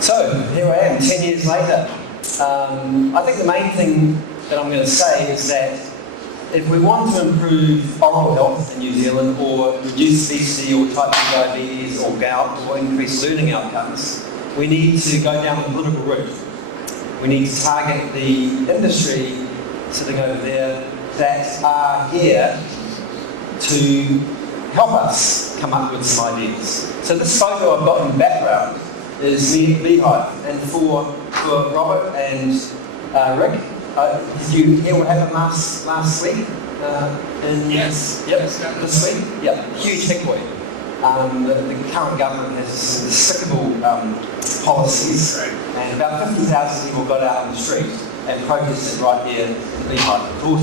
So, here I am, 10 years later. I think the main thing that I'm going to say is that if we want to improve oral health in New Zealand, or reduce obesity or type 2 diabetes or gout, or increase learning outcomes, we need to go down the political route. We need to target the industry sitting over there that are here to help us come up with some ideas. So this photo I've got in the background is me at Beaglehole, and for Robert and Rick, did you hear what happened last week? Yes. Yep. This week? Yep. Huge hickoi. The current government has some despicable policies, and about 50,000 people got out on the street and protested right here in Beaglehole.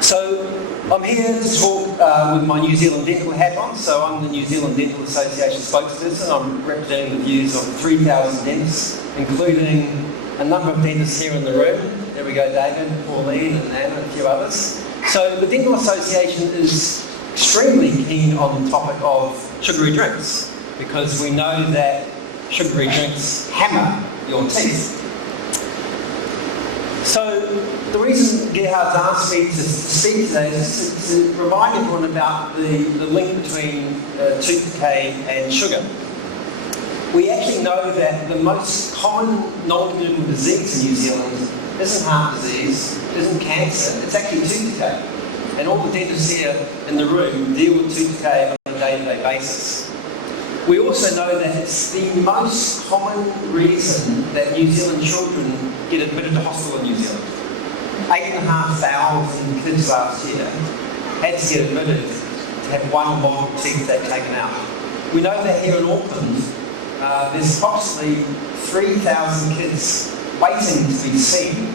So I'm here to talk with my New Zealand dental hat on. So I'm the New Zealand Dental Association spokesperson. I'm representing the views of 3,000 dentists, including a number of dentists here in the room. There we go, David, Pauline, and Anna, and a few others. So the Dental Association is extremely keen on the topic of sugary drinks, because we know that sugary drinks hammer your teeth. So the reason Gerhard's asked me to speak today is to remind everyone about the link between tooth decay and sugar. We actually know that the most common non-communicable disease in New Zealand isn't heart disease, isn't cancer, it's actually tooth decay. And all the dentists here in the room deal with tooth decay on a day-to-day basis. We also know that it's the most common reason that New Zealand children get admitted to hospital in New Zealand. 8,500 kids last year had to get admitted to have one or more teeth they've taken out. We know that here in Auckland, there's approximately 3,000 kids waiting to be seen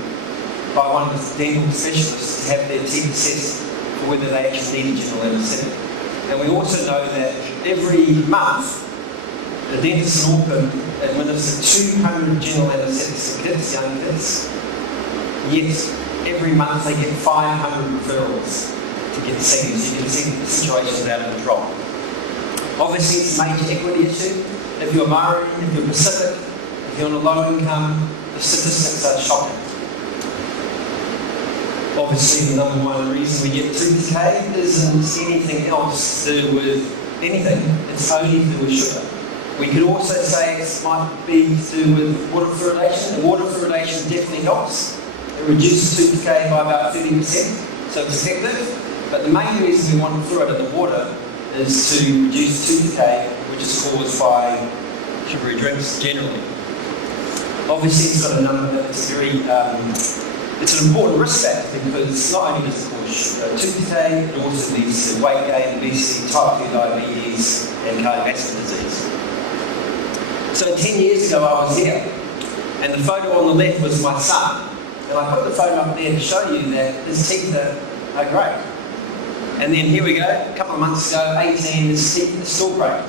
by one of the dental specialists to have their teeth assessed for whether they actually need a general anaesthetic. And we also know that every month, the dentists in Auckland administer 200 general anaesthetics to kids, young kids. Yet, every month they get 500 referrals to get seen. So you can see the situation's out of control. Obviously, it's a major equity issue. If you're Maori, if you're Pacific, if you're on a low income, the statistics are shocking. Obviously, the number one reason we get tooth decay isn't anything else to do with anything. It's only to do with sugar. We could also say it might be to do with water fluoridation. And water fluoridation definitely helps. It reduces tooth decay by about 30%, so it's effective. But the main reason we want fluoride in the water is to reduce tooth decay, which is caused by sugary drinks generally. Obviously, it's got a number that's very it's an important risk factor, because not only does it cause tooth decay, it also leads to weight gain, obesity, type 2 diabetes, and cardiovascular disease. So 10 years ago I was here, and the photo on the left was my son. And I put the photo up there to show you that his teeth are great. And then here we go, a couple of months ago, 18, his teeth are still great.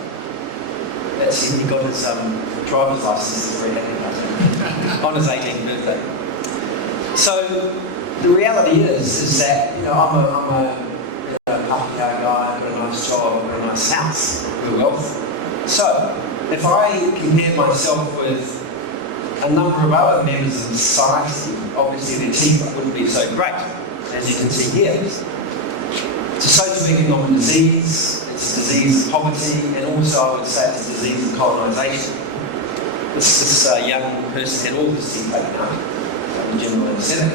That's he got his driver's license, very happy on his 18th birthday. So the reality is that I'm a puppy car guy, I've got a nice job, I've got a nice house, good wealth. So if I compare myself with a number of other members of society, obviously their teeth wouldn't be so great, as you can see here. It's a socio-economic disease, it's a disease of poverty, and also I would say it's a disease of colonisation. This young person had all his teeth taken out, the general anaesthetic.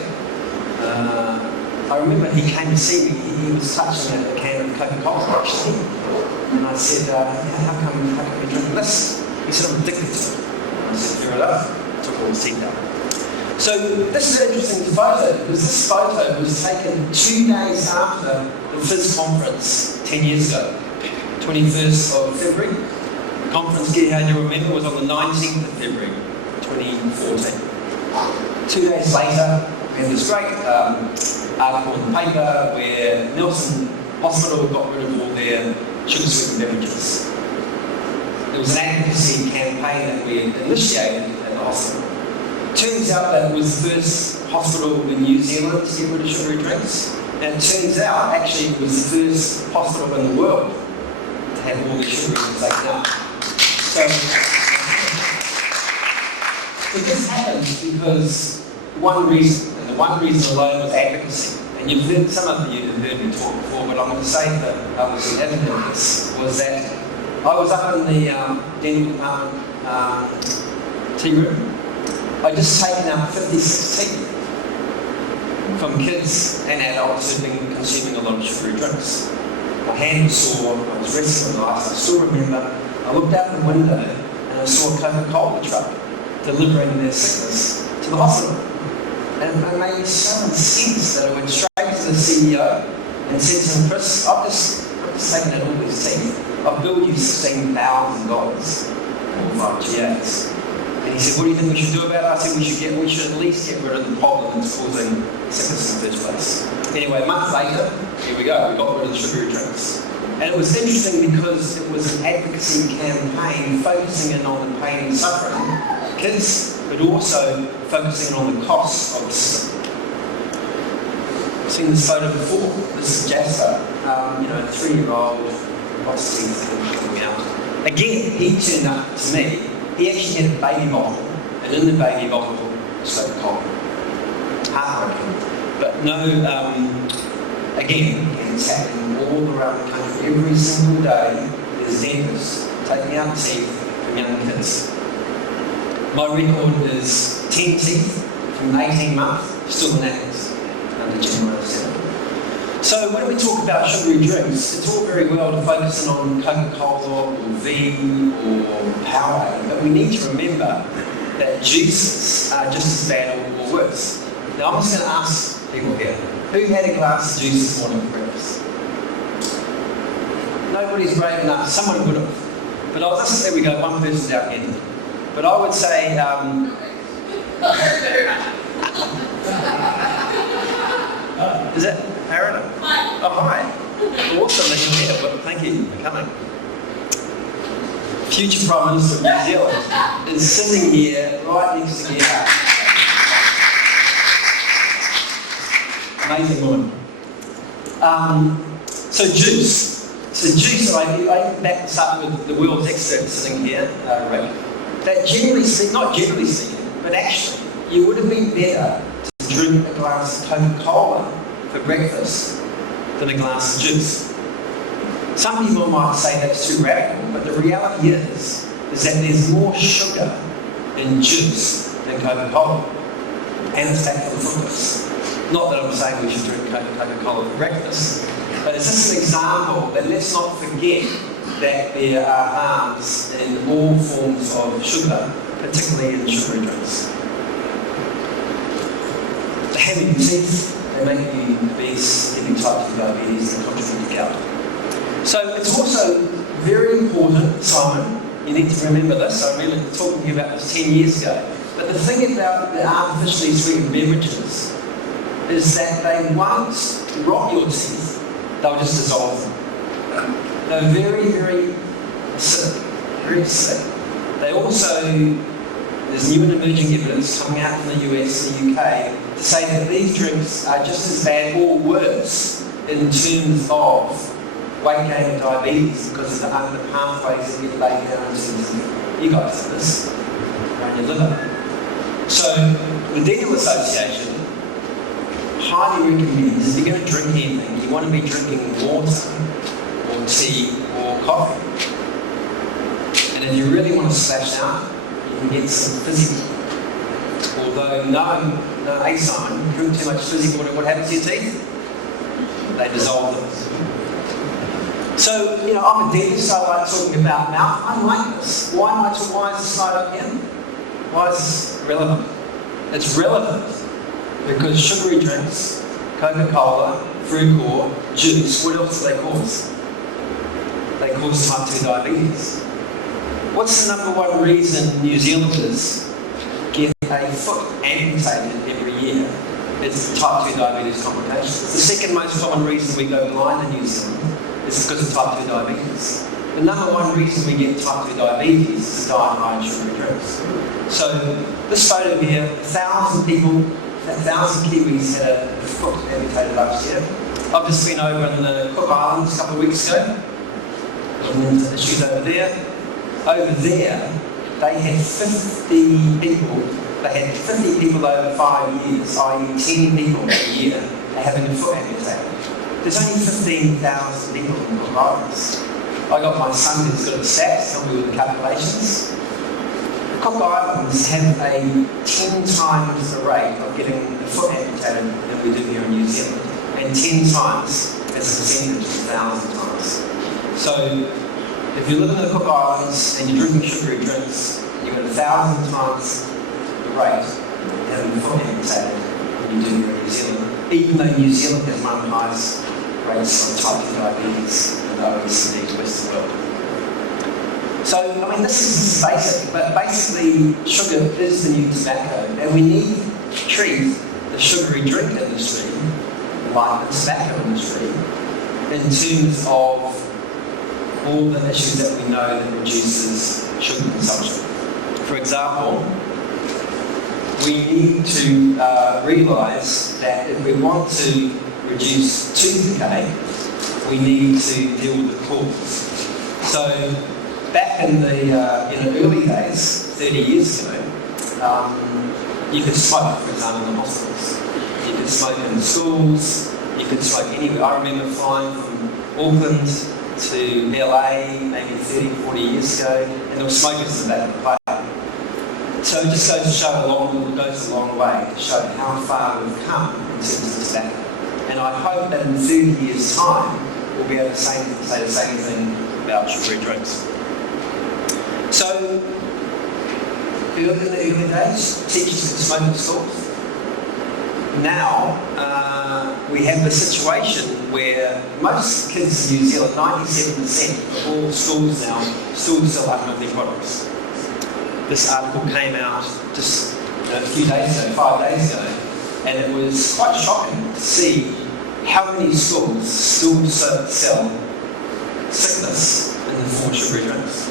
I remember he came to see me, he was touching a can of Coca-Cola actually, and I said, how come you're drinking this? He said, I'm addicted to it. And I said, fair enough. Took all the teeth out. So this is an interesting photo, because this photo was taken 2 days after the FIS conference 10 years ago, 21st of February. The conference, Gerhard, you remember, was on the 19th of February, 2014. 2 days later, we had this great article in the paper where Nelson Hospital got rid of all their sugar-sweetened beverages. There was an advocacy campaign that we initiated at the hospital. Turns out that it was the first hospital in New Zealand to get rid of sugary drinks. And it turns out, actually, it was the first hospital in the world to have all the sugary drinks taken out. So, So this happens because one reason, and the one reason alone was advocacy. And you've heard, some of you have heard me talk before, but I'm going to say that others who haven't heard this, was that I was up in the dental department tea room. I'd just taken out 56 teeth from kids and adults who'd been consuming a lot of sugary drinks. My hand was sore, I was wrestling with ice, I still remember, I looked out the window and I saw a Coca-Cola truck delivering their sickness to the hospital. And it made so much sense that I went straight to the CEO and said to him, Chris, I've just taken out all these teeth. I've billed you $16,000 for 5 GAs. And he said, what do you think we should do about it? I said, we should at least get rid of the problem that's causing sickness in the first place. Anyway, a month later, here we go, we got rid of the sugary drinks. And it was interesting because it was an advocacy campaign focusing in on the pain and suffering of kids, but also focusing on the costs of the system. I've seen this photo before. This is Jasper, 3-year-old, lots of teeth coming out. Again, he turned up to me. He actually had a baby bottle, and in the baby bottle was Coca-Cola. Heartbreaking. But no, again, it's happening all around the country. Every single day, there's dentists taking out teeth from young kids. My record is 10 teeth from 18 months, still in Athens, under General 7. So when we talk about sugary drinks, it's all very well to focus on Coca-Cola or V or Powerade, but we need to remember that juices are just as bad or worse. Now I'm just going to ask people here, who had a glass of juice this morning for breakfast? Nobody's brave enough, someone would have. But I was just, there we go, one person's out again. But I would say, is that Aaron? Hi. Oh, hi. Awesome that you're here. Well, thank you for coming. Future Prime Minister of New Zealand is sitting here right next to Gita. Amazing woman. So juice. So juice, I back this up with the world's expert sitting here, Rick. That generally speaking, not generally speaking, but actually, you would have been better to drink a glass of Coca-Cola for breakfast than a glass of juice. Some people might say that's too radical, but the reality is that there's more sugar in juice than Coca-Cola. And it's back to the fructose. Not that I'm saying we should drink Coca-Cola for breakfast, but it's just an example that let's not forget that there are harms in all forms of sugar, particularly in sugary drinks. The having teeth, they make you obese, giving type 2 diabetes, and contribute to gout. So it's also very important, Simon, you need to remember this, I'm really talking to you about this 10 years ago, but the thing about the artificially sweetened beverages is that they won't rot your teeth, they'll just dissolve them. They're very, very acidic, very acidic. They also, there's new and emerging evidence coming out from the US and the UK to say that these drinks are just as bad or worse in terms of weight gain and diabetes because of the pathways that get laid down in terms of, you guys know this, around your liver. So the Dental Association highly recommends if you're going to drink anything, you want to be drinking water or tea or coffee. And if you really want to splash out, you can get some fizzy water. Although no sign, drink too much fizzy water, what happens to your teeth? They dissolve them. So, I'm a dentist, so I like talking about mouth. I like this. Why is this slide up here? Why is this relevant? It's relevant because sugary drinks, Coca-Cola, Frucor, juice, what else do they cause? They cause type 2 diabetes. What's the number one reason New Zealanders get a foot amputated every year? It's type 2 diabetes complications. The second most common reason we go blind in New Zealand is because of type 2 diabetes. The number one reason we get type 2 diabetes is diet high in sugary drinks. So this photo here, 1,000 people, 1,000 Kiwis had a foot amputated last year. I've just been over in the Cook Islands a couple of weeks ago. And there's issues over there. Over there, they had 50 people they had 50 people over 5 years, i.e. 10 people a year, having a foot amputated. There's only 15,000 people in the Cook Islands. I got my son who's got the stats, help me with the calculations. The Cook Islands have a 10 times the rate of getting a foot amputated than we do here in New Zealand, and 10 times as a percentage, 1,000 times. So if you live in the Cook Islands and you're drinking sugary drinks, you've got 1,000 times the rate of having a foot amputated than you do here in New Zealand, even though New Zealand has one of the highest rates of type 2 diabetes in the OECD Western world. So, I mean, this is basic, but basically sugar is the new tobacco, and we need to treat the sugary drink industry like the tobacco industry in terms of all the issues that we know that reduces sugar consumption. For example, we need to realise that if we want to reduce tooth decay, we need to deal with the cause. So back in the early days, 30 years ago, you could smoke, for example, in the hospitals. You could smoke in schools, you could smoke anywhere. I remember flying from Auckland to LA maybe 30, 40 years ago, and there were smokers in the back of the plane. So it just goes to show goes a long way to show how far we've come in terms of tobacco. And I hope that in 30 years' time, we'll be able to say the same thing about sugary drinks. So, in the early days, teachers could smoke in schools. Now, we have the situation where most kids in New Zealand, 97% of all schools now, still sell unhealthy products. This article came out just a few days ago, 5 days ago, and it was quite shocking to see how many schools still sell sickness in the form of sugary drinks.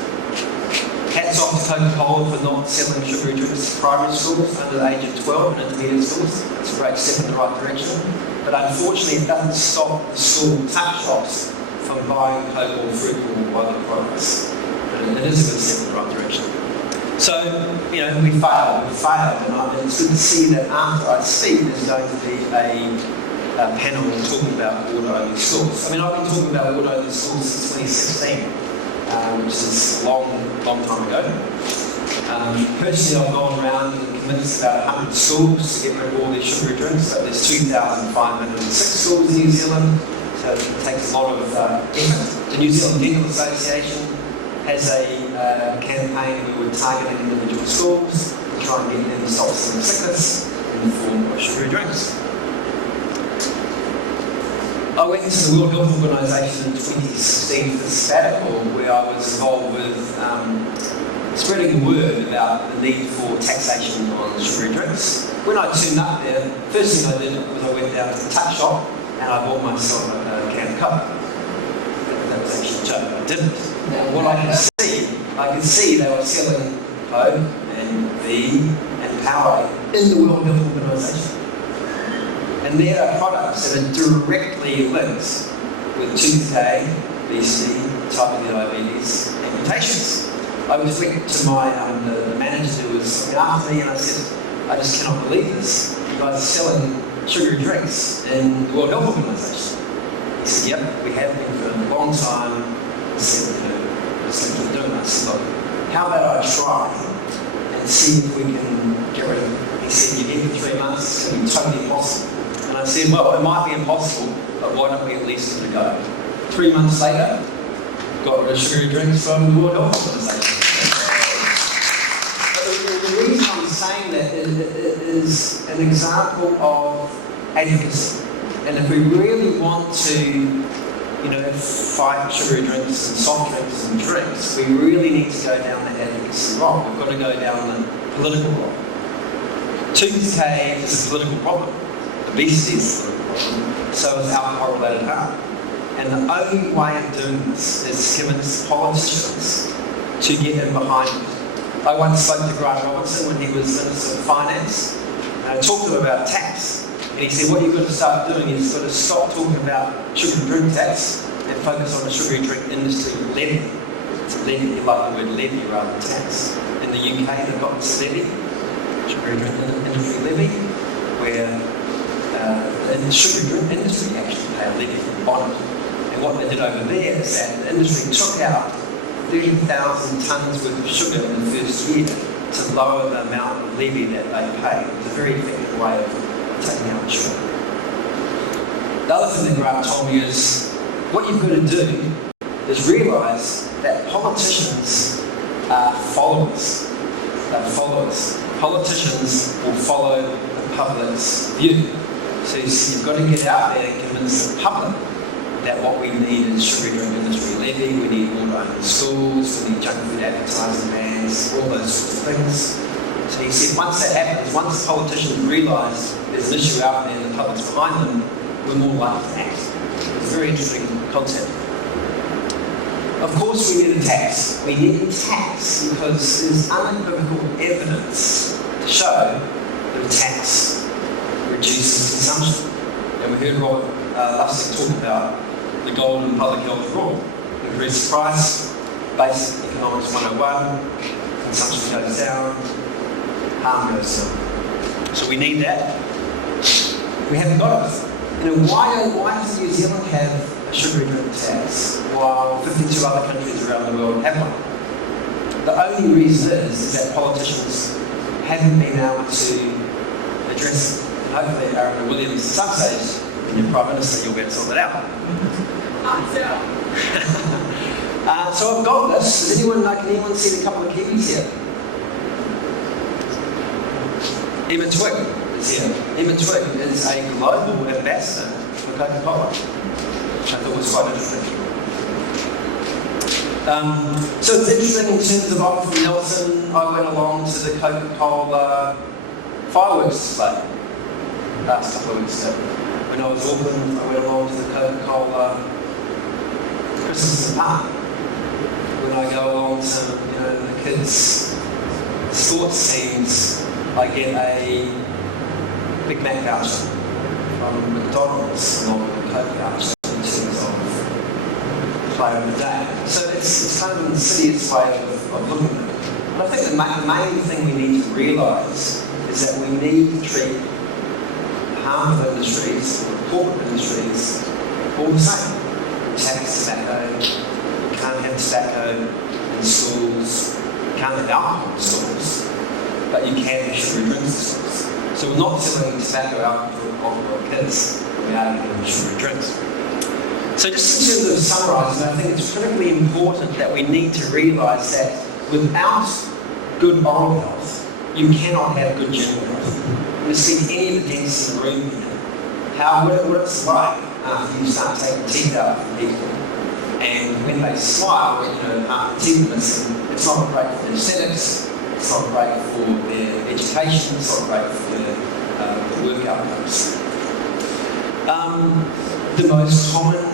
Hats off to Coca-Cola for not selling sugary drinks to primary schools under the age of 12 and intermediate schools. It's a great step in the right direction. But unfortunately, it doesn't stop the school tuck shops from buying Coke or fruit or other products. And it is a good step in the right direction. So, we failed, and it's good to see that after I speak, there's going to be a panel talking about water-only schools. I mean, I've been talking about water-only schools since 2016, which is a long time ago. Personally, I've gone around and convinced about 100 schools to get rid of all these sugary drinks, but there's 2,506 schools in New Zealand, so it takes a lot of effort. The New Zealand Dental Association has a campaign where we're targeting individual schools to try and get them to stop selling sickness in the form of sugary drinks. I went to the World Health Organization in 2016 for a sabbatical where I was involved with spreading the word about the need for taxation on sugary drinks. When I turned up there, first thing I did was I went down to the tuck shop and I bought myself a can of Coke. That was actually a joke, I didn't. Now, what I could see they were selling Coke and V and Powerade in the World Health Organization. And there are products that are directly linked with tooth decay, obesity, type 2 diabetes, amputations. I went to my the manager who was looking after me and I said, I just cannot believe this. You guys are selling sugary drinks in the World Health Organization. He said, yep, we have been for a long time. I said, just keep doing this. Look, how about I try and see if we can get rid of it? He said, you're here for 3 months, it's going to be totally impossible. And I said, well, it might be impossible, but why don't we at least give it a go? 3 months later, got rid of sugary drinks from the World Health Organization. But the reason I'm saying that is an example of advocacy. And if we really want to, fight sugary drinks and soft drinks and drinks, we really need to go down the advocacy road. We've got to go down the political road. Tooth decay is a political problem. Obesity is a political problem. So is alcohol-related harm. And the only way of doing this is to convince politicians to get in behind it. I once spoke to Grant Robertson when he was Minister of Finance, and I talked to him about tax. And he said, what you've got to start doing is you've got to stop talking about sugar drink tax and focus on the sugary drink industry levy. It's a levy, you like the word levy rather than tax. In the UK, they've got this levy. sugary drink industry levy, where the sugary drink industry actually pay a levy on it. And what they did over there is that the industry took out 30,000 tonnes worth of sugar in the first year to lower the amount of levy that they pay. It's a very effective way of taking out sugar. The other thing that Grant told me is, what you've got to do is realise that politicians are followers. They're followers. Politicians will follow the public's view. So you've got to get out there and convince the public that what we need is sugary drink industry levy, we need water in schools, we need junk food advertising bans, all those sorts of things. So he said once that happens, once politicians realise there's an issue out there and the public's behind them, we're more likely to act. It's a very interesting concept. Of course we need a tax. We need a tax because there's unequivocal evidence to show that a tax reduces consumption. And we heard Robert Lustig talk about the golden public health rule. Increase the price, basic economics 101, consumption goes down, harm goes down. So we need that. We haven't got it. Why does New Zealand have a sugary drink tax while 52 other countries around the world have one? The only reason is that politicians haven't been able to address it. Hopefully, Aaron Williams, at some stage, when you're Prime Minister, you'll be able to sort that out. So I've got this. Can anyone see a couple of Kiwis here? Emma Twigg is here. Emma Twigg is a global ambassador for Coca-Cola, which I thought was quite interesting. So it's interesting in terms of, I'm from Nelson, I went along to the Coca-Cola fireworks display last couple of weeks ago. When I was in Auckland, I went along to the Coca-Cola Christmas park. When I go along to the kids' sports teams, I get a Big Mac voucher from McDonald's, not a Coke voucher in terms of player of the day. So it's kind of an insidious way of looking at it. But I think the main thing we need to realise is that we need to treat harmful industries, or corporate industries, all the same. Tax tobacco, you can't have tobacco in schools, you can't have alcohol in schools, but you can have sugary drinks in schools. So we're not selling tobacco alcohol for kids, we are giving sugary drinks. So just in terms of summarising, I think it's critically important that we need to realise that without good oral health, you cannot have good general health. You see any of the dentists in the room here, what it's like after you start taking teeth out from people. And when they smile, after teeth missing, it's not great for their aesthetics, it's not great for their education, it's not great for their work outcomes. The most common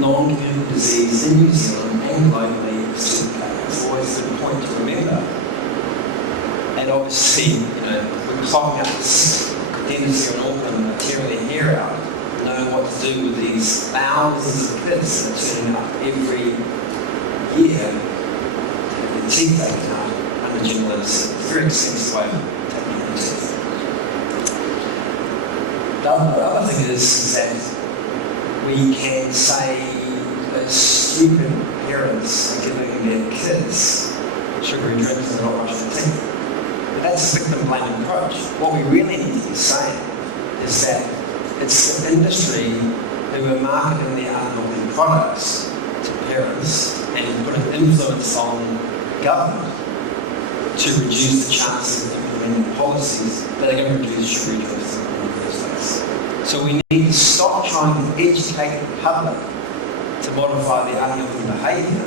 non-communicable disease in New Zealand and globally is tooth decay. It's always a good point to remember. And obviously, we're clogging up this dentists here in Auckland are tearing their hair out, knowing what to do with these thousands of kids that are turning up every year to have their teeth taken out under general anaesthetic. It's a very expensive way of taking out teeth. The other thing is that we can say that stupid parents are giving their kids sugary drinks and not brushing their teeth. But that's a victim blaming approach. What we really need to be saying is that it's the industry who are marketing their unhealthy products to parents and put an influence on government to reduce the chances of implementing policies that are going to reduce sugary drinks in the first place. So we need to stop trying to educate the public to modify their unhealthy behaviour,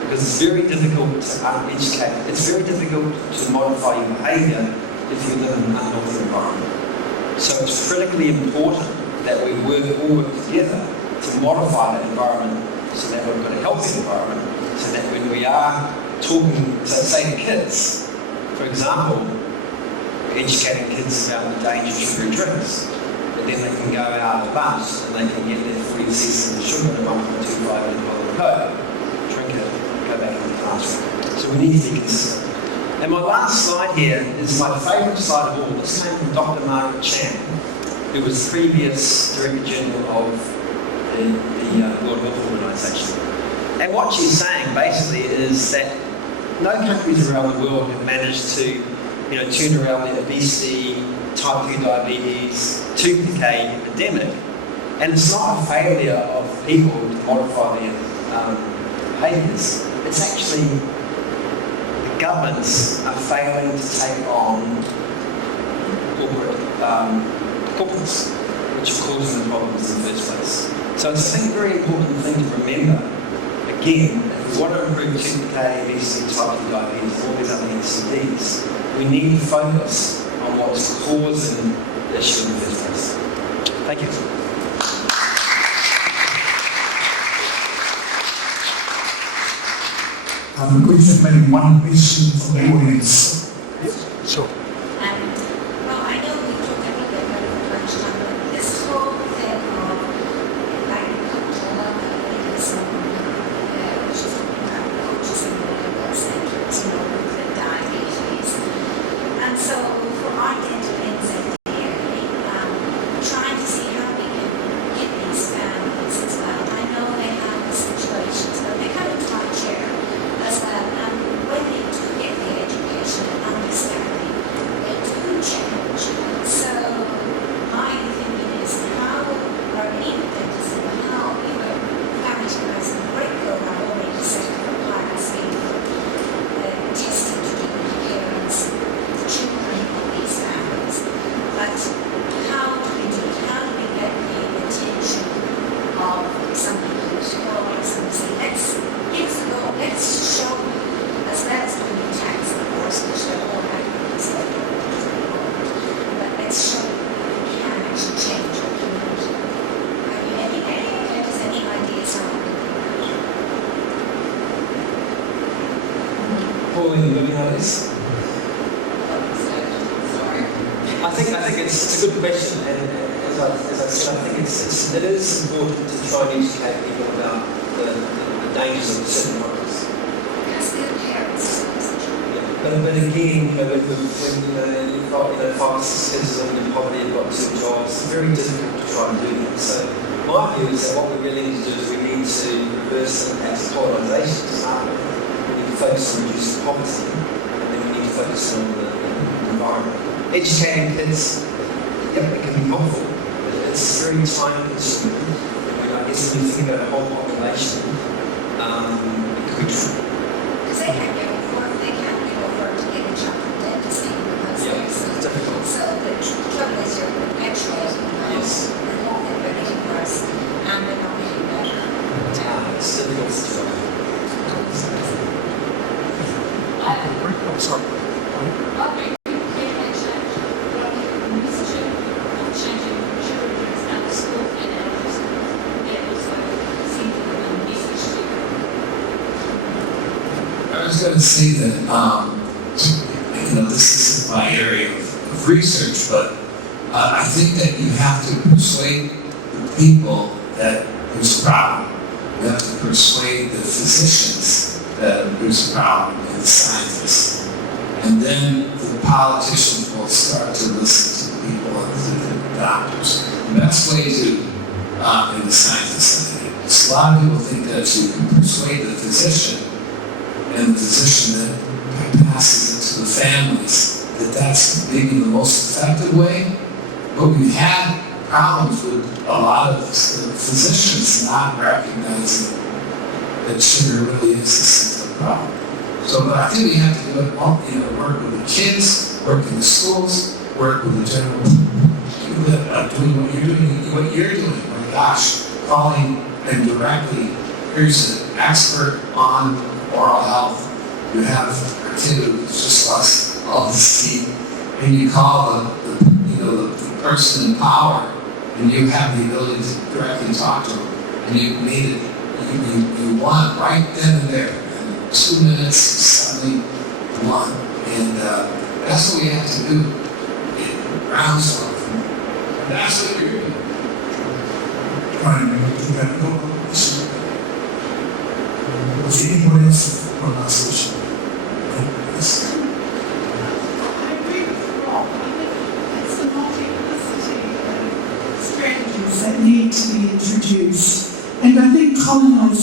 because it's very difficult to educate. It's very difficult to modify your behaviour if you live in an unhealthy environment. So it's critically important that we all work together to modify that environment so that we've got a healthy environment, so that when we are talking, so say to kids, for example, educating kids about the danger of sugary drinks, but then they can go out at lunch and they can get their 40 cents of sugar and 1.25 in a bottle of Coke, drink it, go back into the classroom. So we need to be consistent. And And my last slide here is my favourite slide of all. This came from Dr. Margaret Chan, who was previous Director General of the World Health Organization. And what she's saying basically is that no countries around the world have managed to, turn around the obesity, type 2 diabetes, tooth decay epidemic. And it's not a failure of people to modify their behaviours. It's actually the governments are failing to take on corporates, which are causing the problems in the first place. So it's, I think, a very important thing to remember. Again, if we want to improve tooth decay, obesity, type 2 diabetes, all these other NCDs, we need to focus on what's causing the issue in the first place. Thank you. We have maybe one question from the audience. Sure. Well, I know we talked a little bit about it last time, but this whole thing of agricultural veganism, which is about coaches and whatever, centers, with the diabetes. And so for our dental insect theory, trying to see how we can get these families as well. I know they have the situations, but they kind of talk share as well. And when they do get the education and understanding, they do change. So my thinking is how are any dentists and how even families who have some great program already set up a class in testing to do with parents, the children of these families. But how do we do it? How do we get the attention of some people who's calling and say, let's give us a go, let's show them, as well as doing the tax, of course, which they're all happy to say, but let's show them that we can actually change our community. Have you any ideas on it? Pauline, you looking at this? Sorry. I think it's a good question, and as I said, I think it is important to try and educate people about the dangers of certain products. Because their parents. But again, when you've got 5 or 6 kids living in poverty, you've got 2 jobs, it's very difficult to try and do that. So my view is that what we really need to do is we need to reverse the impact of colonisation to start with. We need to focus on reducing poverty, and then we need to focus on the environment. Educating kids, it can be helpful. It's very time consuming. I guess when you think about the whole population, it could be true. Because they can't get over to get a child from dentistry because they're It's difficult. so the trouble is you're perpetuating Yes. the whole thing, they're getting worse and they're not getting better. It's difficult to do. I'm sorry. Okay, they can change. But musician of changing children's and school and everything. They also seem to have research here. I was going to say that, this isn't my area of research, but I think that you have to persuade the people that there's a problem. You have to persuade the physicians that there's a problem and the scientists. And then the politicians will start to listen to the people and to the doctors. The best way to, and the scientists, a lot of people think that you can persuade the physician and the physician that passes it to the families, that's maybe the most effective way. But we've had problems with a lot of physicians not recognizing that sugar really is the symptom problem. So but I think we have to do it all, work with the kids, work in the schools, work with the general people that are doing what you're doing. My gosh, calling and directly, here's an expert on oral health. You have a kid who's just lost all his teeth, and you call the person in power, and you have the ability to directly talk to them, and you made it. You won right then and there. In 2 minutes, you suddenly won, and that's what we have to do. Groundswell, and that's what you're doing. Trying to make that go. Was there anybody else for last question? Yes.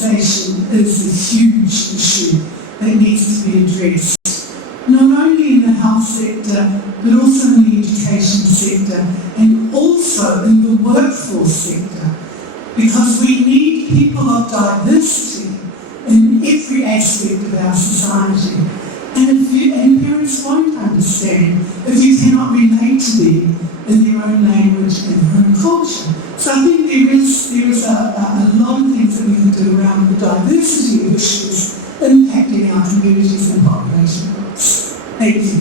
marginalisation is a huge issue that needs to be addressed, not only in the health sector, but also in the education sector and also in the workforce sector, because we need people of diversity in every aspect of our society. And parents won't understand if you cannot relate to them in their own language and home culture. So I think there is a lot of things that we can do around the diversity of issues impacting our communities and population groups. Thank you.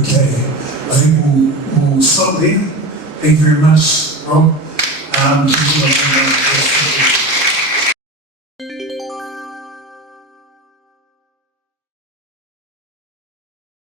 Okay, I think we'll stop there. Thank you very much, Rob.